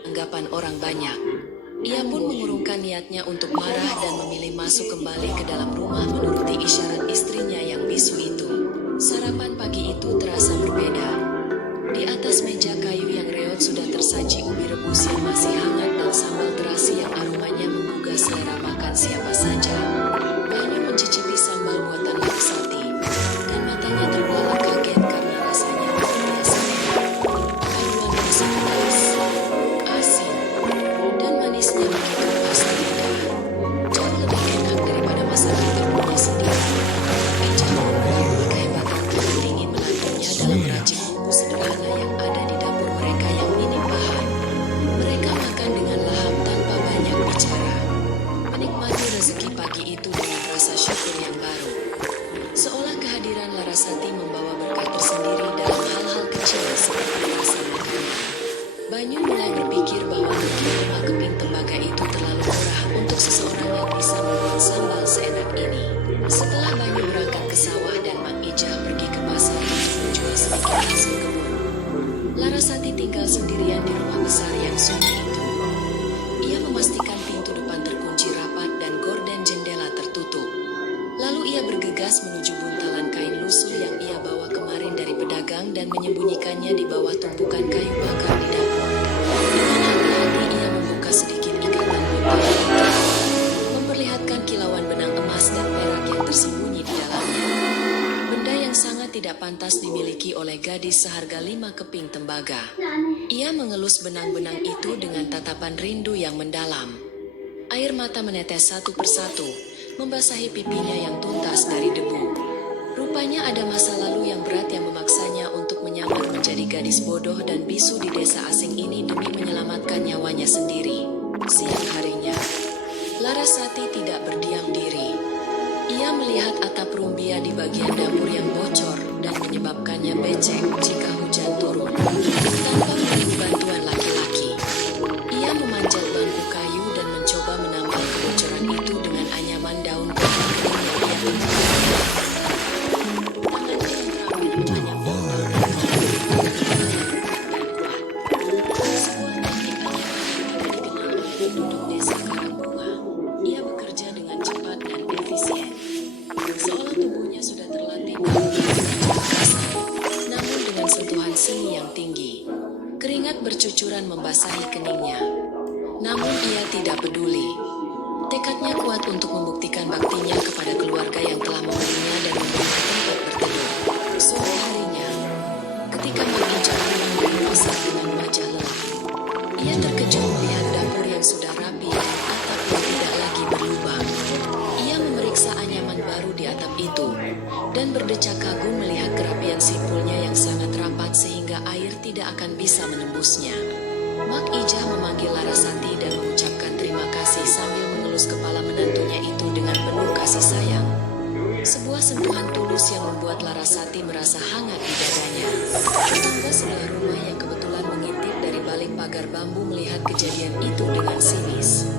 Anggapan orang banyak. Ia pun mengurungkan niatnya untuk marah dan memilih masuk kembali ke dalam rumah menuruti isyarat istrinya yang bisu itu. Sarapan pagi itu terasa berbeda. Di atas meja kayu yang reot sudah tersaji ubi rebus yang masih hangat dan sambal terasi yang aromanya menggugah selera makan siapa saja. Banyu mencicipi sambal buatan Larasati, dan matanya terbelalak kaget karena rasanya luar biasa enak. Paduan rasa pedas, asin, dan manisnya begitu pas di lidah. Jauh lebih enak daripada masakan ibunya sendiri. Ija mengetahui kehebatan tubuh dingin menantunya dalam meracik bumbu sederhana yang ada di dapur mereka yang minim bahan. Mereka makan dengan lahap tanpa banyak bicara, menikmati rezeki pagi itu dengan rasa syukur yang baru. Seolah kehadiran Larasati membawa berkah tersendiri dalam hal-hal kecil seperti rasa makan. Banyu mulai berpikir bahwa mungkin 5 keping tembaga itu terlalu murah untuk seseorang yang bisa membuat sambal seenak ini. Setelah Banyu berangkat ke sawah dan Mak Ijah pergi ke pasar untuk menjual sedikit hasil kebun, Larasati tinggal sendirian di rumah besar yang sunyi itu. Ia memastikan pintu depan terkunci rapat dan gorden jendela tertutup. Lalu ia bergegas menuju buntalan kain lusuh yang ia bawa kemarin dari pedagang dan menyembunyikannya di bawah tumpukan kayu bakar di dapur. Dengan hati-hati ia membuka sedikit ikatan buntalan itu, memperlihatkan kilauan benang emas dan perak yang tersembunyi di dalamnya. Benda yang sangat tidak pantas dimiliki oleh gadis seharga 5 keping tembaga. Ia mengelus benang-benang itu dengan tatapan rindu yang mendalam. Air mata menetes satu persatu, membasahi pipinya yang tuntas dari debu. Rupanya ada masa lalu yang berat yang memaksanya untuk menyamar menjadi gadis bodoh dan bisu di desa asing ini demi menyelamatkan nyawanya sendiri. Siang harinya, Larasati tidak berdiam diri. Ia melihat atap rumbia di bagian dapur yang bocor dan menyebabkannya becek jika hujan turun. Tanpa menunggu bantuan laki-laki, ia memanjat bangku kayu dan mencoba menambal kebocoran itu dengan anyaman daun pohon kering yang ia tempatkan. Tangannya yang teramat sebuah teknik yang dikenal oleh penduduk desa Karangbunga. Ia bekerja dengan cepat dan efisien. Seolah tubuhnya sudah terlatih namun dengan sentuhan seni yang tinggi. Keringat bercucuran membasahi keningnya. Namun ia tidak peduli. Tekadnya kuat untuk membuktikan baktinya kepada keluarga yang telah membelinya dan memberinya tempat berteduh. Sore harinya, ketika Mak Ijah pulang dari pasar dengan wajah lelah, ia terkejut melihat dapur yang sudah rapi dan atap yang tidak lagi berlubang. Ia memeriksa anyaman baru di atap itu dan berdecak kagum melihat kerapian simpulnya yang sangat rapat sehingga air tidak akan bisa menembusnya. Mak Ijah memanggil Larasati dan mengucapkan terima kasih sambil mengelus kepala menantunya itu dengan penuh kasih sayang. Sebuah sentuhan tulus yang membuat Larasati merasa hangat di dadanya. Tetangga sebelah rumah yang kebetulan mengintip dari balik pagar bambu melihat kejadian itu dengan sinis.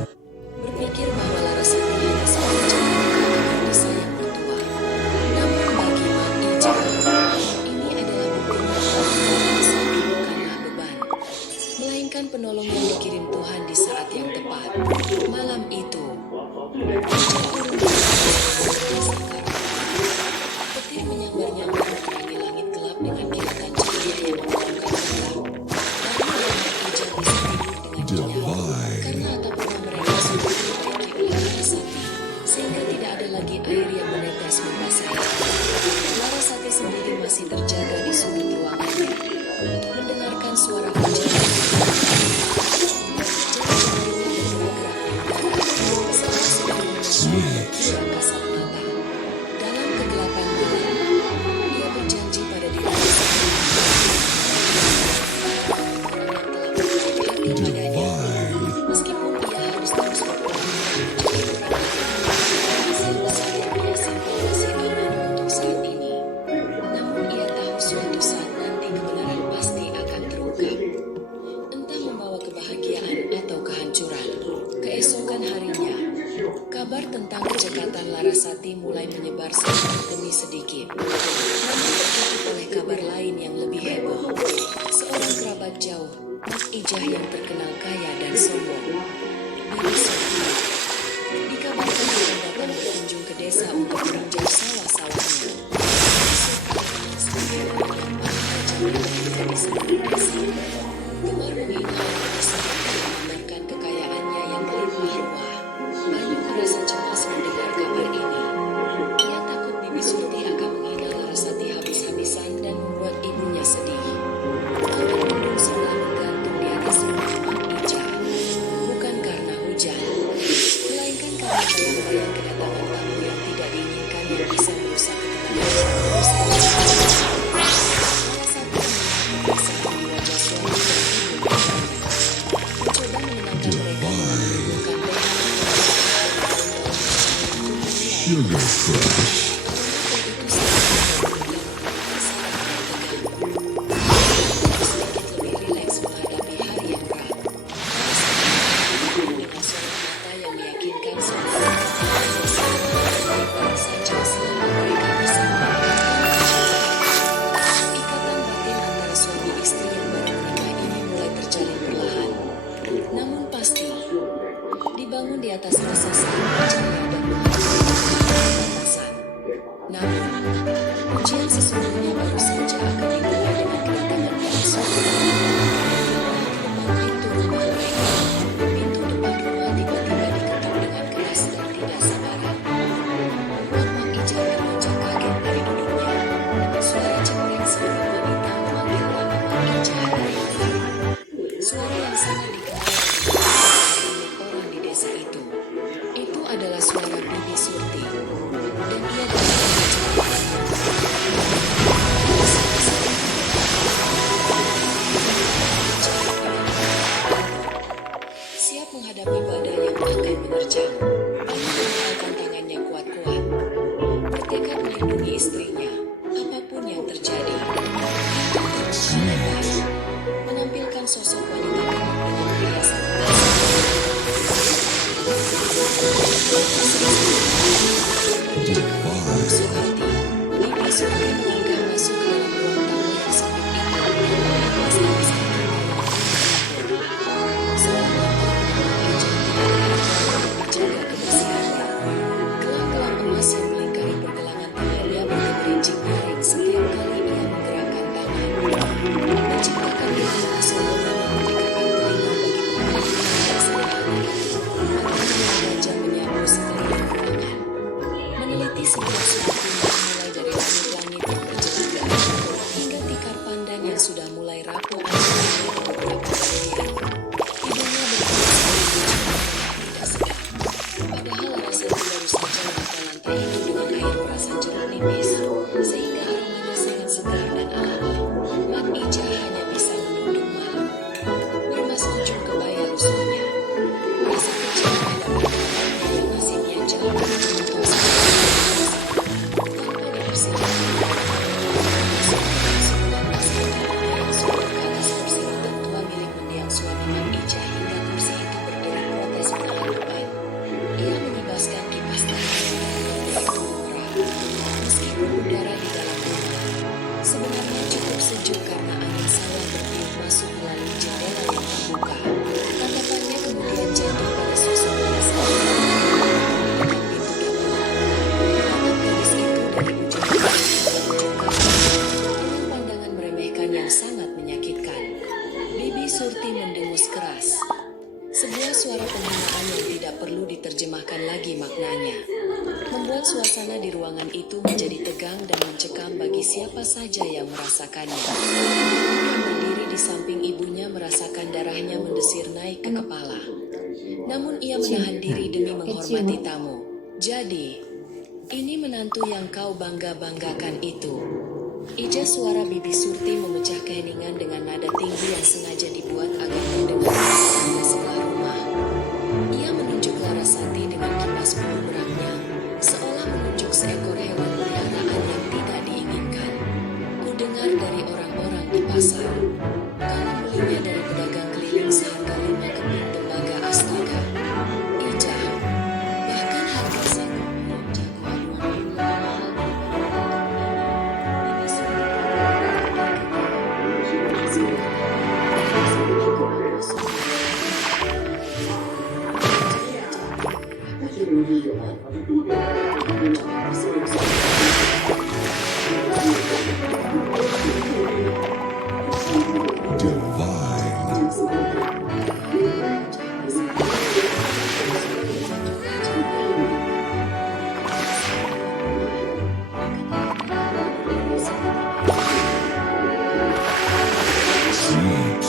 Berpikir bahwa Larasati hanya seorang calon desa yang bertua. Namun bagi Mak Ijah, ini adalah buktinya bahwa Larasati bukanlah beban, melainkan penolong yang dikirim Tuhan di saat yang tepat. Malam itu, hujan turun petir menyambar-nyambar menerangi langit gelap dengan kilatan cahaya yang menerangi gelap. Lalu Mak Ijah bisa tidur dengan nyenyak karena atap rumah mereka sudah diperbaiki oleh Larasati, sehingga tidak ada lagi air yang menetes membasahi. Larasati sendiri masih terjaga di sudut ruangan suara hujan tidak kasat mata. Dalam kegelapan malam, ia berjanji pada dirinya sendiri meskipun ia harus terus hasil besar yang ia simpan masih aman untuk saat ini. Namun ia tahu suatu saat nanti kebenaran pasti akan terungkap. Entah membawa kebahagiaan atau kehancuran. Keesokan harinya, kabar tentang kecekatan Larasati mulai menyebar sedikit demi sedikit. Namun tertutup oleh kabar lain yang lebih heboh. Seorang kerabat jauh, Mak Ijah yang terkenal kaya dan sombong, Bibi Surti, dikabarkan akan datang berkunjung ke desa untuk meninjau sawah-sawahnya. Gemar mengingat memamerkan kekayaannya yang melimpah ruah. Bayu merasa cemas mendengar kabar ini. Ia takut Bibi Surti akan menghina Larasati habis-habisan dan membuat ibunya sedih. Kabar mendung sebelah menggantung di atas rumah Mak Ijah. Bukan karena hujan, melainkan karena bayang-bayang kedatangan tamu yang tidak diinginkan yang bisa merusak ketenangan. Salah satu yang menunjukkan di wajah suami dan ibu mencoba menenangkan mereka dengan mengumpulkan Sugar Crush. lebih rileks menghadapi hari yang berat. Dengan sorot mata yang meyakinkan saudara baik-baik saja selama mereka bersama. Ikatan batin antara suami istri yang baru menikah ini mulai terjalin perlahan. Namun pasti, dibangun di atas rasa saling percaya dan menghargai batasan. Namun, ujian sesungguhnya baru saja akan dimulai dengan kedatangan Bibi Surti. Depan pintu rumah mereka, pintu depan rumah tiba-tiba diketuk dengan keras dan tidak sabaran. Membuat Mak Ijah melonjak kaget dari duduknya. Suara cempreng seorang wanita memanggil nama Mak Ijah dari luar. Suara yang sangat dikenal banyak orang di desa itu. Itu adalah suara Bibi Surti. Dan ia siap menghadapi badai yang akan menerjang. Bayu mengepalkan tangannya kuat-kuat, bertekad melindungi istrinya, apapun yang terjadi. Menampilkan sosok wanita gemuk dengan perhiasan emas. Suharti, Bibi Surti melangkah masuk ke dalam ruang tamu yang sempit itu dan melepaskan istrinya yang seorang wanita Mak Ijah tidak lagi menjaga kebersihannya. Gelang-gelang emas yang melingkari pergelangan tangannya bergerincing miring setiap kali ia menggerakkan tangan. Menciptakan irama kesombongan yang memegahkan telinga bagi penghuni yang sederhana itu. Matanya gajah menyapu sekeliling ruangan, meneliti setiap sudut rumah mulai dari langit-langit yang berjelas hingga tikar pandan yang sudah mulai rapuh akibat beberapa bagian. Hidungnya tidak sedap. Padahal Larasati baru saja membuka lantai itu dengan air perasan jeruk nipis, sehingga aromanya sangat segar dan alami. Mak Ijah hanya bisa menunduk malu, meremas ujung kebaya lusuhnya. Rasa kecil menghadapi yang nasibnya jauh lebih beruntung tanpa dipersiapkan. Sudah ke atas kursi roda tua milik mendiang suami Mak Ijah hingga kursi itu berdiri protes menahan beban. Ia mengibaskan kipas tangannya yaitu murah. Meskipun udara di dalam rumah sebenarnya cukup sejuk karena angin sawah bertiup masuk melalui jendela yang terbuka. Tatapannya kemudian jatuh pada sosok biasa di dekat pintu dapur. Menatap gadis itu dari ujung kaki hingga ujung kaki dengan pandangan meremehkan yang sangat menyakitkan. Bibi Surti mendengus keras. Sebuah suara penghinaan yang tidak perlu diterjemahkan lagi maknanya, membuat suasana di ruangan itu menjadi tegang dan mencekam bagi siapa saja yang merasakannya. Yang berdiri di samping ibunya merasakan darahnya mendesir naik ke kepala. Namun ia menahan diri demi menghormati tamu. Jadi, ini menantu yang kau bangga-banggakan itu. Ija suara Bibi Surti memecah keheningan dengan nada tinggi yang sengaja dibuat agar terdengar di tetangga sebelah rumah. Ia menunjuk Larasati dengan kipas pengukurangnya, seolah menunjuk seekor hewan peliharaan yang tidak diinginkan. Ku dengar dari orang-orang di pasar, kau membelinya dari pedagang keliling seharga 5 keping tembaga astaga. Ija, bahkan harga satu buah jagoan wanita lebih mahal daripada ini Divine. Sweet.